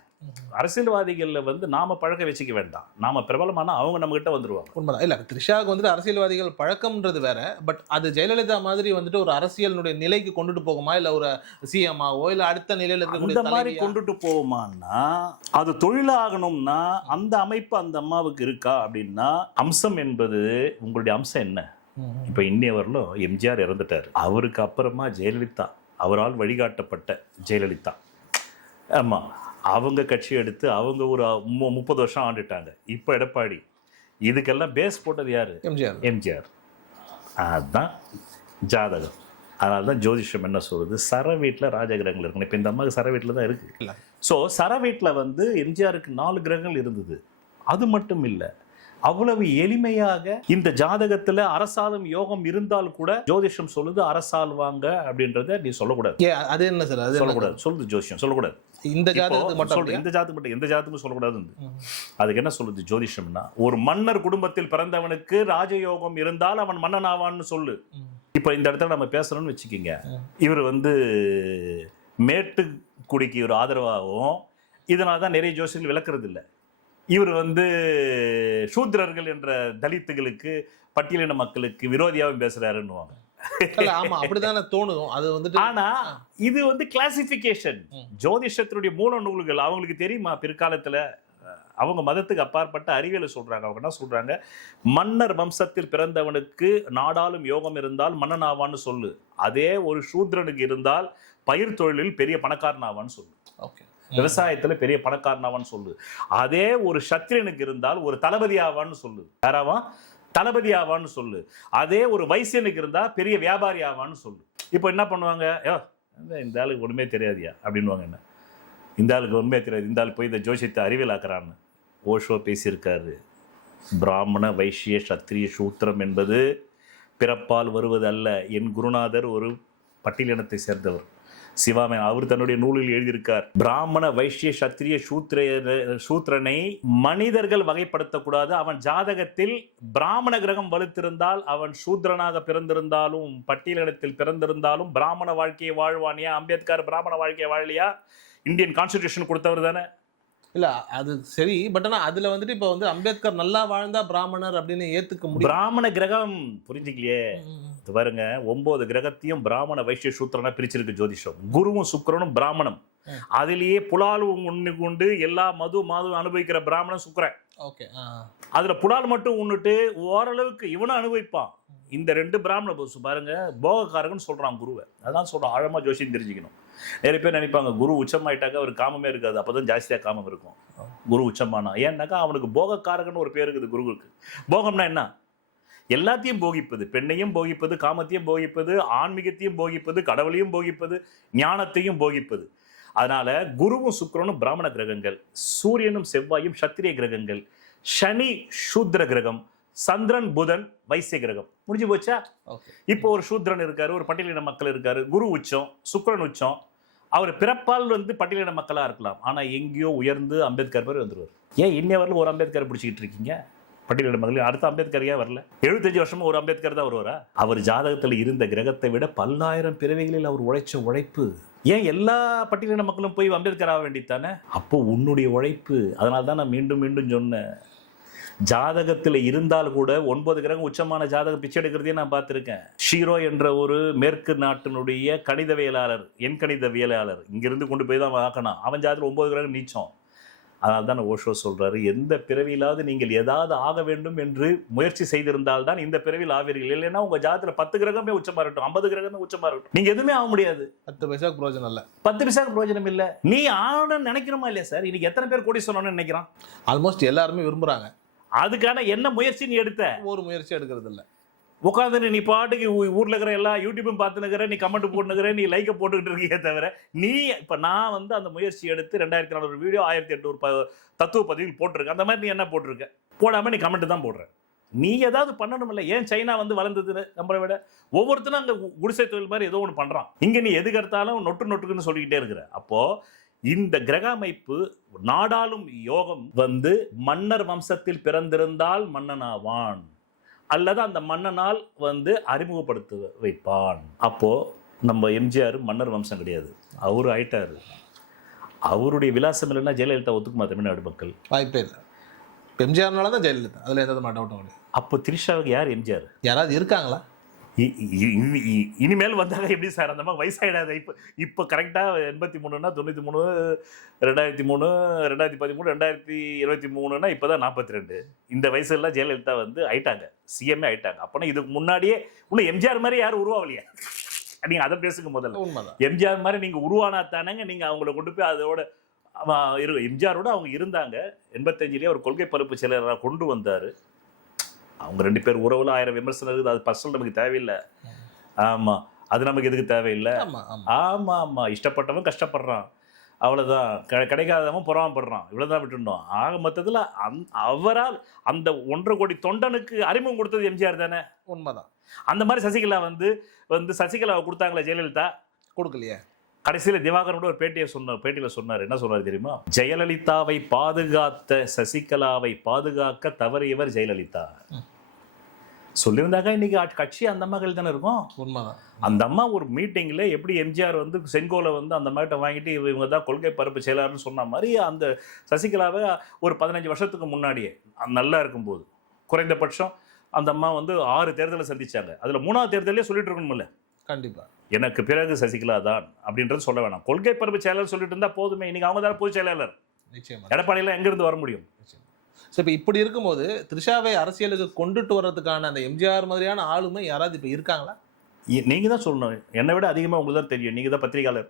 அரசியல்வாதிகள்ல வந்து நாம பழக்க வச்சுக்க வேண்டாம். நாம பிரபலமானா அவங்க நம்ம கிட்ட வந்துருவாங்க. உண்மைதான். இல்ல, த்ரிஷாவுக்கு வந்துட்டு அரசியல்வாதிகள் பழக்கம்ன்றது வேற. பட் அது ஜெயலலிதா மாதிரி வந்துட்டு ஒரு அரசியலுடைய நிலைக்கு கொண்டுட்டு போகுமா, இல்ல ஒரு சிஎம்ஆவோ இல்ல அடுத்த நிலையில இருக்கக்கூடிய இந்த மாதிரி கொண்டுட்டு போகுமான்னா, அது தொழிலாகணும்னா அந்த அமைப்பு அந்த அம்மாவுக்கு இருக்கா அப்படின்னா, அம்சம் என்பது உங்களுடைய அம்சம் என்ன? இப்ப இன்னைய வரலும் எம்ஜிஆர் இறந்துட்டார். அவருக்கு அப்புறமா ஜெயலலிதா, அவரால் வழிகாட்டப்பட்ட ஜெயலலிதா, ஆமா, அவங்க கட்சி எடுத்து அவங்க ஒரு 30 வருஷம் ஆண்டுட்டாங்க. இப்போ எடப்பாடி. இதுக்கெல்லாம் பேஸ் போட்டது யாரு? எம்ஜிஆர். அதுதான் ஜாதகம். அதனால தான் ஜோதிஷம் என்ன சொல்றது, சர வீட்டில் ராஜகிரகங்கள் இருக்கணும். இப்போ இந்த அம்மாவுக்கு சர வீட்டில் தான் இருக்கு. ஸோ சர வீட்டில் வந்து எம்ஜிஆருக்கு 4 கிரகங்கள் இருந்தது. அது மட்டும் இல்லை, அவ்வளவு எளிமையாக இந்த ஜாதகத்துல அரசாலும் யோகம் இருந்தால் கூட ஜோதிஷம் சொல்லுது அரசால்வாங்க அப்படின்றத நீ சொல்லக்கூடாது. அது என்ன சார்? அது சொல்லக்கூடாது. சொல்லுது ஜோதிஷம் சொல்லக்கூடாது. இந்த ஜாதகத்துக்கு மட்டும் சொல்றேன், இந்த ஜாதகம் மட்டும், எந்த ஜாதகமும் சொல்லக்கூடாது. அதுக்கு என்ன சொல்லுது ஜோதிஷம்னா, ஒரு மன்னர் குடும்பத்தில் பிறந்தவனுக்கு ராஜயோகம் இருந்தால் அவன் மன்னன் ஆவான்னு சொல்லு. இப்ப இந்த இடத்துல நம்ம பேசணும்னு வச்சுக்கிங்க, இவர் வந்து மேட்டுக்குடிக்கு ஒரு ஆதரவாகவும், இதனால்தான் நிறைய ஜோசியர்கள் விளக்குறது இல்லை. இவர் வந்து சூத்திரர்கள் என்ற தலித்துகளுக்கு, பட்டியலின மக்களுக்கு விரோதியாகவும் பேசுறாருன்னுவாங்க. ஆமா, அப்படிதானே தோணும். அது வந்துட்டு ஆனா இது வந்து கிளாசிபிகேஷன். ஜோதிஷத்தினுடைய மூல நூல்கள் அவங்களுக்கு தெரியுமா? பிற்காலத்துல அவங்க மதத்துக்கு அப்பாற்பட்ட அறிவியலை சொல்றாங்க. அவங்க என்ன சொல்றாங்க, மன்னர் வம்சத்தில் பிறந்தவனுக்கு நாடாளும் யோகம் இருந்தால் மன்னன் ஆவான்னு சொல்லு. அதே ஒரு சூத்ரனுக்கு இருந்தால் பயிர் தொழிலில் பெரிய பணக்காரன் ஆவான்னு சொல்லு. விவசாயத்துல பெரிய பணக்காரனாவான்னு சொல்லு. அதே ஒரு சத்திரனுக்கு இருந்தால் ஒரு தளபதி ஆவான்னு சொல்லு. யாராவா? தளபதி ஆவான்னு சொல்லு. அதே ஒரு வைசியனுக்கு இருந்தா பெரிய வியாபாரி ஆவான்னு சொல்லு. இப்போ என்ன பண்ணுவாங்க, இந்த ஆளுக்கு ஒண்ணுமே தெரியாதியா அப்படின்வாங்க. என்ன, இந்த ஆளுக்கு ஒண்ணுமே தெரியாது, இந்த ஆள் போய் இந்த ஜோசியத்தை அறிவியல் ஆக்குறான்னு ஓஷோ பேசியிருக்காரு. பிராமண வைசிய சத்திரிய சூத்திரம் என்பது பிறப்பால் வருவது அல்ல. என் குருநாதர் ஒரு பட்டியலினத்தை சேர்ந்தவர். சிவாமேன் அவர் தன்னுடைய நூலில் எழுதியிருக்கார், பிராமண வைஷ்ய சத்திரிய சூத்திரனை மனிதர்கள் வகைப்படுத்தக்கூடாது. அவன் ஜாதகத்தில் பிராமண கிரகம் வலுத்திருந்தால் அவன் சூத்ரனாக பிறந்திருந்தாலும் பட்டியலிடத்தில் பிறந்திருந்தாலும் பிராமண வாழ்க்கையை வாழ்வானியா? அம்பேத்கர் பிராமண வாழ்க்கையை வாழலையா? இந்தியன் கான்ஸ்டிடியூஷன் கொடுத்தவர் தானே. இல்ல அது சரி, பட் ஆனா அதுல வந்துட்டு இப்ப வந்து அம்பேத்கர் நல்லா வாழ்ந்தா பிராமணர் அப்படின்னு ஏத்துக்க முடியும். பிராமண கிரகம் புரிஞ்சுக்கலையே. பாருங்க, 9 கிரகத்தையும் பிராமண வைஷ்ய சூத்திரனா பிரிச்சிருக்கு ஜோதிஷம். குருவும் சுக்கிரனும் பிராமணம். அதிலேயே புலால் உண்ணு கொண்டு எல்லா மது அனுபவிக்கிற பிராமணன் சுக்கிரன். ஓகே, அதுல புலால் மட்டும் உண்ணுட்டு ஓரளவுக்கு இவனும் அனுபவிப்பான். இந்த 2 பிராமண பாருங்க, போகக்காரகன்னு சொல்றான் குருவை. அதான் சொல்றான், ஆழமா ஜோசியம் தெரிஞ்சுக்கணும். நிறைய பேர் நினைப்பாங்க குரு உச்சமாயிட்டாக்க அவர் காமமே இருக்காது, அப்பதான் ஜாஸ்தியா காமம் இருக்கும் குரு உச்சமானா. ஏன்னாக்கா அவனுக்கு போகக்காரகன்னு ஒரு பேர் இருக்குது குருவுக்கு. போகம்னா என்ன? எல்லாத்தையும் போகிப்பது, பெண்ணையும் போகிப்பது, காமத்தையும் போகிப்பது, ஆன்மீகத்தையும் போகிப்பது, கடவுளையும் போகிப்பது, ஞானத்தையும் போகிப்பது. அதனால குருவும் சுக்கிரனும் பிராமண கிரகங்கள், சூரியனும் செவ்வாயும் சத்திரிய கிரகங்கள், சனி சூத்ர கிரகம், சந்திரன் புதன் வைசிய கிரகம். முடிஞ்சு போச்சா? இப்போ ஒரு சூத்ரன் இருக்காரு, ஒரு பட்டியலின மக்கள் இருக்காரு, குரு உச்சம், சுக்கிரன் உச்சம். அவர் பிறப்பால் பட்டியலின மக்களா இருக்கலாம், ஆனா எங்கேயோ உயர்ந்து அம்பேத்கர் பேர் வந்துருவார். ஏன் இன்னைய வரல ஒரு அம்பேத்கர் பிடிச்சிக்கிட்டு இருக்கீங்க? பட்டியலின மக்கள் அடுத்த அம்பேத்கர் ஏன் வரல? 75 வருஷமா ஒரு அம்பேத்கர் தான் வருவாரா? அவர் ஜாதகத்தில் இருந்த கிரகத்தை விட 10,000 பிறவிகளில் அவர் உழைச்ச உழைப்பு. ஏன் எல்லா பட்டியலின மக்களும் போய் அம்பேத்கர் ஆக வேண்டித்தானே? அப்போ உன்னுடைய உழைப்பு. அதனால தான் நான் மீண்டும் மீண்டும் சொன்னேன், ஜாதகத்தில் இருந்தால் கூட 9 கிரகம் உச்சமான ஜாதகம் பிச்சை எடுக்கிறதையே நான் பார்த்துருக்கேன். ஷீரோ என்ற ஒரு மேற்கு நாட்டினுடைய கணிதவியலாளர், எண் கணிதவியலாளர், இங்கிருந்து கொண்டு போய் தான் ஆக்கணும். அவன் ஜாதகத்தில் 9 கிரகம் நீச்சம். அதனால தான் ஓஷோ சொல்றாரு, எந்த பிறவியிலாவது நீங்கள் ஏதாவது ஆக வேண்டும் என்று முயற்சி செய்திருந்தால் தான் இந்த பிறவியில் ஆவீர்கள். இல்லைன்னா உங்க ஜாதகத்தில் 10 கிரகமே உச்சமா இருக்கட்டும், 50 கிரகமே உச்சமா இருக்கட்டும், நீங்க எதுவுமே ஆக முடியாது. 10 பைசாக்கு பிரயோஜனம் இல்லை. 10 பைசாக்கு பிரயோஜனம் இல்லை. நீ ஆகணும்னு நினைக்கணுமா இல்லையா சார்? இன்னைக்கு எத்தனை பேர் கோடி சொன்னோன்னு நினைக்கிறான்? ஆல்மோஸ்ட் எல்லாருமே விரும்புறாங்க. அதுக்கான என்ன முயற்சி நீ எடுத்த? ஒரு முயற்சி எடுக்கிறது இல்லை. உட்காந்து நீ பாட்டுக்கு ஊர்ல இருக்கிற எல்லா யூடியூப்பும் பார்த்துனுக்கிற, நீ கமெண்ட் போட்டுக்கிற, நீ லைக்கை போட்டுக்கிட்டு இருக்கியே தவிர நீ இப்ப நான் அந்த முயற்சி எடுத்து 2400 வீடியோ 1800 தத்துவ பதிவில் போட்டிருக்க. அந்த மாதிரி நீ என்ன போட்டிருக்க? போடாம நீ கமெண்ட் தான் போடுற. நீ ஏதாவது பண்ணணும் இல்லை? ஏன் சைனா வளர்ந்தது நம்மளை விட? ஒவ்வொருத்தரும் அங்க குடிசை தொழில் மாதிரி ஏதோ ஒன்று பண்றான். இங்க நீ எதுக்கெடுத்தாலும் நொட்டுக்குன்னு சொல்லிக்கிட்டே இருக்கிற. அப்போ இந்த கிரக அமைப்பு நாடாளும் யோகம் மன்னர் வம்சத்தில் பிறந்திருந்தால் மன்னனாவான், அல்லது அந்த மன்னனால் அறிமுகப்படுத்த வைப்பான். அப்போ நம்ம எம்ஜிஆர் மன்னர் வம்சம் கிடையாது, அவரு ஆயிட்டாரு. அவருடைய விலாசம் இல்லைன்னா ஜெயலலிதா ஒத்துக்குமா தமிழ்நாடு மக்கள்? வாய்ப்பே இல்லை. எம்ஜிஆர்னால தான் ஜெயலலிதா, அதுல எந்த டவுட்டும். அப்போ திரிஷாவுக்கு யார் எம்ஜிஆர்? யாராவது இருக்காங்களா? இனிமேல் வந்தாங்க எப்படி சார்? அந்த மாதிரி வயசாயிடாது. இப்போ கரெக்டாக 83னா 93, 2003, 2013, 2023னா இப்போதான் 42. இந்த வயசுலாம் ஜெயலலிதா ஆயிட்டாங்க, சிஎம்ஏ ஆயிட்டாங்க. அப்போனா இதுக்கு முன்னாடியே இன்னும் எம்ஜிஆர் மாதிரி யாரும் உருவாகலையா? நீங்க அதை பேசுங்க முதல்ல. எம்ஜிஆர் மாதிரி நீங்க உருவானா தானங்க நீங்க அவங்கள கொண்டு போய் அதோட எம்ஜிஆரோட அவங்க இருந்தாங்க. 85லேயே ஒரு கொள்கை பரப்பு செயலராக கொண்டு வந்தாரு. அவங்க 2 பேர் உறவுல 1000 விமர்சனம் இருக்குது. அது பர்சனல் நமக்கு தேவையில்லை. ஆமா, அது நமக்கு எதுக்கு தேவையில்லை. ஆமா ஆமா, இஷ்டப்பட்டவன் கஷ்டப்படுறான், அவ்வளவுதான். கிடைக்காதவன் பொறாமப்படுறான், இவ்வளவுதான் விட்டுட்டோம். ஆக மொத்தத்துல அவரால் அந்த 1.5 கோடி தொண்டனுக்கு அறிமுகம் கொடுத்தது எம்ஜிஆர் தானே? உண்மைதான். அந்த மாதிரி சசிகலா சசிகலாவை கொடுத்தாங்களே, ஜெயலலிதா கொடுக்கலையே. கடைசியில திவாகரோட ஒரு பேட்டியில சொன்னார். என்ன சொன்னார் தெரியுமா? ஜெயலலிதாவை பாதுகாத்த சசிகலாவை பாதுகாக்க தவறியவர் ஜெயலலிதா சொல்லியிருந்தாங்க. இன்னைக்கு கட்சி அந்த அம்மாக்கள் தானே இருக்கும். உண்மைதான். அந்த அம்மா ஒரு மீட்டிங்ல எப்படி எம்ஜிஆர் செங்கோலை அந்த அம்மாட்ட வாங்கிட்டு இவங்க தான் கொள்கை பரப்பு செயலாளர்னு சொன்ன மாதிரி அந்த சசிகலாவை ஒரு 15 வருஷத்துக்கு முன்னாடியே நல்லா இருக்கும்போது குறைந்தபட்சம் அந்த அம்மா 6 தேர்தலை சந்திச்சாங்க. அதுல 3ஆவது தேர்தலே சொல்லிட்டு இருக்கணும்ல, கண்டிப்பா எனக்கு பிறகு சசிகலா தான் அப்படின்றது சொல்ல வேணாம். கொள்கை பரப்பு செயலாளர் சொல்லிட்டு இருந்தா போதுமே. இன்னைக்கு அவங்க தான் பொதுச் செயலாளர். எடப்பாடியில எங்க இருந்து வர முடியும்? இப்போ இப்படி இருக்கும்போது த்ரிஷாவை அரசியலுக்கு கொண்டுட்டு வர்றதுக்கான அந்த எம்ஜிஆர் மாதிரியான ஆளுமை யாராவது இப்போ இருக்காங்களா? நீங்க தான் சொல்லணும். என்னை விட அதிகமா உங்களுக்கு தான் தெரியும். நீங்க தான் பத்திரிகையாளர்,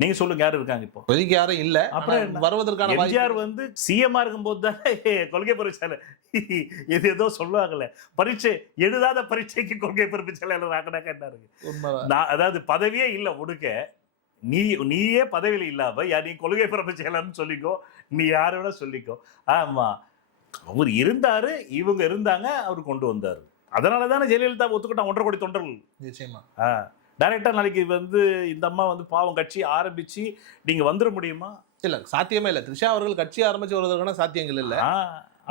நீங்க சொல்லுங்க யாரும் இருக்காங்க இப்போ? இப்போதைக்கு யாரும் இல்ல. அப்புறம் வருவதற்கான எம்ஜிஆர் சிஎம்ஆ இருக்கும்போது தான் கொள்கை பரப்பு செயலர் எது ஏதோ சொல்லுவாங்கல்ல, பரீட்சை எழுதாத பரீட்சைக்கு கொள்கை பரப்பு செயலாளர் ஆக்கினாக்க என்ன இருக்கு? அதாவது பதவியே இல்லை உடுக்க, நீயே பதவியில் இல்லாம நீ கொள்கை பரப்பு செயலர்னு சொல்லிக்கோ, நீ யாரை விட சொல்லிக்கோ. ஆமா, அவர் இருந்தாரு, இவங்க இருந்தாங்க, அவர் கொண்டு வந்தாரு. அதனால தானே ஜெயலலிதா ஒத்துக்கிட்டான் 1.5 கோடி தொண்டர்கள். நிச்சயமா. டைரக்டா நாளைக்கு வந்து இந்த அம்மா வந்து பாவம் கட்சி ஆரம்பிச்சு நீங்க வந்துட முடியுமா? இல்ல சாத்தியமே இல்ல. த்ரிஷா அவர்கள் கட்சி ஆரம்பிச்சு வருவதற்கான சாத்தியங்கள் இல்ல.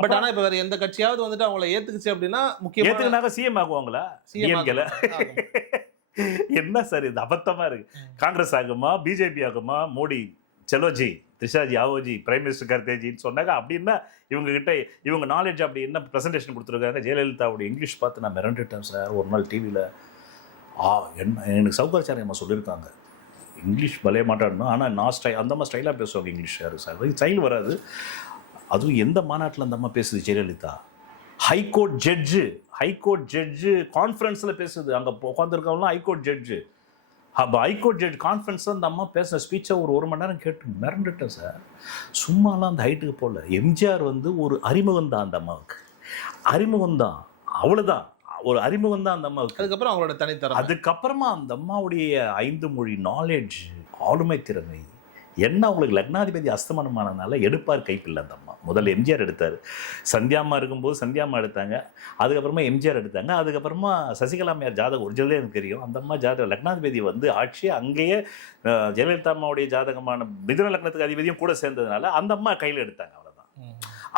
பட் ஆனா இப்ப வேற எந்த கட்சியாவது வந்துட்டு அவங்கள ஏத்துக்குச்சு அப்படின்னா முக்கியமா ஏத்துக்குனாக்க சிஎம் ஆகுவாங்களா? சிஎம்கேல என்ன சார் இது அபத்தமா இருக்கு. காங்கிரஸ் ஆகுமா, பிஜேபி ஆகுமா, மோடி செலோஜி, த்ரிஷாஜி ஆவோஜி, பிரைம் மினிஸ்டர் கர்தேஜின்னு சொன்னாங்க. அப்படின்னா இவங்க கிட்ட இவங்க நாலேஜ் அப்படி என்ன ப்ரெசன்டேஷன் கொடுத்துருக்காங்க. ஜெயலலிதாவுடைய இங்கிலீஷ் பார்த்து நான் மிரண்டுட்டேன் சார். ஒரு நாள் டிவியில் என்ன எனக்கு சௌகர்ச்சாரி அம்மா சொல்லியிருக்காங்க, இங்கிலீஷ் பலைய மாட்டாடணும், ஆனால் நான் அந்த அம்மா ஸ்டைலாக பேசுவாங்க இங்கிலீஷ். யார் சார் ஸ்டைல் வராது. அதுவும் எந்த மாநாட்டில் அந்த அம்மா பேசுது ஜெயலலிதா? ஹைகோர்ட் ஜட்ஜு கான்ஃபரன்ஸில் பேசுது. அங்கே உட்காந்துருக்கவங்களாம் ஹைகோர்ட் ஜட்ஜு. அப்போ ஹைகோர்ட் ஜட்ஜ் கான்ஃபரன்ஸில் அந்த அம்மா பேசின ஸ்பீச்சை ஒரு மணி நேரம் கேட்டு மிரண்டுட்டேன் சார். சும்மாலாம் அந்த ஹைட்டுக்கு போகல. எம்ஜிஆர் வந்து ஒரு அறிமுகம் தான் அந்த அம்மாவுக்கு, அறிமுகம் தான், அவ்வளோதான், ஒரு அறிமுகம் தான் அந்த அம்மாவுக்கு. அதுக்கப்புறம் அவங்களோட தனித்தரம். அதுக்கப்புறமா அந்த அம்மாவுடைய 5 மொழி நாலேஜ், ஆளுமை திறமை என்ன. அவங்களுக்கு லக்னாதிபதி அஸ்தமனமானதுனால எடுப்பார் கைப்பில்லை அந்த அம்மா. முதல்ல எம்ஜிஆர் எடுத்தார். சந்தியாம்மா இருக்கும்போது சந்தியாம்மா எடுத்தாங்க. அதுக்கப்புறமா எம்ஜிஆர் எடுத்தாங்க. அதுக்கப்புறமா சசிகலாமையார் ஜாதகம் ஒரிஜினலே எனக்கு தெரியும். அந்த அம்மா ஜாதகம் லக்னாதிபதி வந்து ஆட்சி அங்கேயே ஜெயலலிதா அம்மாவுடைய ஜாதகமான மிதுன லக்னத்துக்கு அதிபதியும் கூட சேர்ந்ததுனால அந்த அம்மா கையில் எடுத்தாங்க. அவ்வளோதான்.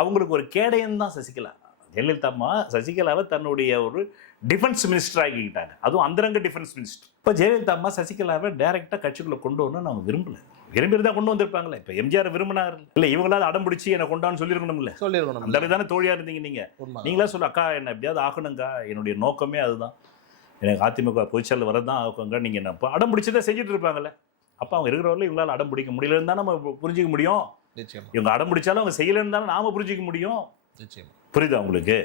அவங்களுக்கு ஒரு கேடயம் தான் சசிகலா. ஜெயலலிதா அம்மா சசிகலாவை தன்னுடைய ஒரு டிஃபென்ஸ் மினிஸ்டர் ஆக்கிக்கிட்டாங்க. அதுவும் அந்தரங்க டிஃபென்ஸ் மினிஸ்டர். இப்போ ஜெயலலிதா அம்மா சசிகலாவை டைரெக்டாக கட்சிக்குள்ளே கொண்டு வரணும்னு அவங்க விரும்பலை. விரும்பியிருந்தா கொண்டு வந்திருப்பாங்களே. இப்போ எம்ஜிஆர் விரும்பினார் இல்லை, இவங்களாவது அடம் பிடிச்சி என்னை கொண்டான்னு சொல்லியிருக்கணும்ல. அந்த மாதிரி தானே தோழியாக இருந்தீங்க நீங்கள். நீங்களா சொல்ல அக்கா என்ன எப்படியாவது ஆகணுங்கா, என்னுடைய நோக்கமே அதுதான், எனக்கு அதிமுக பொதுச்செயலாளர் வரதான் ஆகுங்க, நீங்கள் என்ன இப்போ அடம் பிடிச்சதான் செஞ்சுட்டு இருப்பாங்களே. அப்போ அவங்க இருக்கிறவரில் இவங்களால் அடம் பிடிக்க முடியலன்னு தான் நம்ம புரிஞ்சிக்க முடியும். இவங்க அடம் பிடிச்சாலும் அவங்க செய்யலைன்னு தானே நாம புரிஞ்சிக்க முடியும். புரியுதா உங்களுக்கு?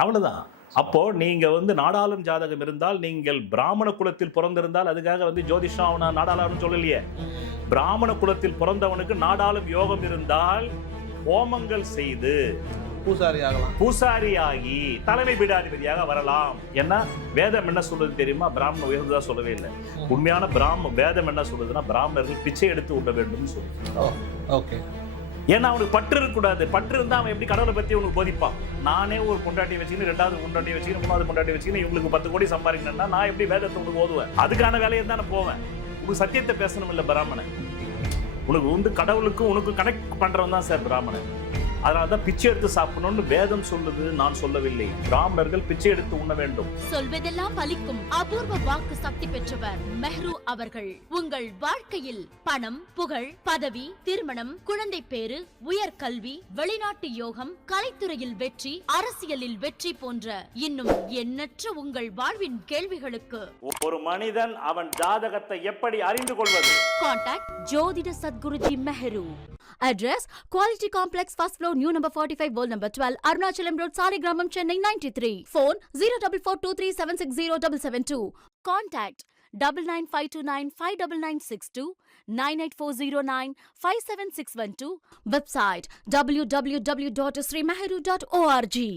அவ்வளவுதான். அப்போ நீங்க வந்து நாடாளும் ஜாதகம் இருந்தால், நீங்கள் பிராமண குலத்தில் பிறந்திருந்தால், அதுக்காக வந்து ஜோதிஷம் அவன நாடாளும் சொல்லலையே. பிராமண குலத்தில் பிறந்தவனுக்கு நாடாளும் யோகம் இருந்தால் ஹோமங்கள் செய்து பூசாரியாகி தலைமை பீடாதிபதியாக வரலாம். ஏன்னா வேதம் என்ன சொல்றது தெரியுமா? பிராமண உயர்ந்ததா சொல்லவே இல்லை. உண்மையான வேதம் என்ன சொல்றதுன்னா, பிராமணர்கள் பிச்சை எடுத்து உண்ண வேண்டும் சொல்லுது. ஏன்னா அவனுக்கு பற்று இருக்கக்கூடாது. பற்று இருந்தா அவன் எப்படி கடவுளை பத்தி உனக்கு போதிப்பான்? நானே ஒரு பொண்டாட்டி வச்சுக்கின்னு, 2வது பொண்டாட்டி வச்சுக்கின்னு, 3வது பொண்டாட்டி வச்சுக்கின்னு இவங்களுக்கு 10 கோடி சம்பாதிக்கணும்னா நான் எப்படி வேதத்தை உனக்கு ஓதுவேன்? அதுக்கான வேலையை தான் நான் போவேன். உனக்கு சத்தியத்தை பேசணும் இல்லை பிராமணன். உனக்கு வந்து கடவுளுக்கும் உனக்கு கனெக்ட் பண்றவன் தான் சார் பிராமணன். அதனாலதான் பிச்சை எடுத்து சாப்பிடணும்னு வேதம் சொல்லுது, நான் சொல்லவில்லை. பிராமணர்கள் பிச்சை எடுத்து உண்ண வேண்டும். சொல்வதெல்லாம் பலிக்கும் அபூர்வ வாக்கு சக்தி பெற்றவர் மெஹ்ரு அவர்கள். உங்கள் வாழ்க்கையில் பணம், புகழ், பதவி, திருமணம், குழந்தை பேரு, உயர்கல்வி, வெளிநாட்டு யோகம், கலைத்துறையில் வெற்றி, அரசியலில் வெற்றி போன்ற இன்னும் எண்ணற்ற உங்கள் வாழ்வின் கேள்விகளுக்கு ஒரு மனிதன் அவன் ஜாதகத்தை எப்படி அறிந்து கொள்வது? கான்டாக்ட் ஜோதிட Sadguruji Mehru. Address Quality Complex, first floor, new number 45, wall number 12, Arunachalam Road, Saligramam, Chennai 93. Phone 0442376072. Contact 9952959962, 98409 57612. Website www.srimeheru.org.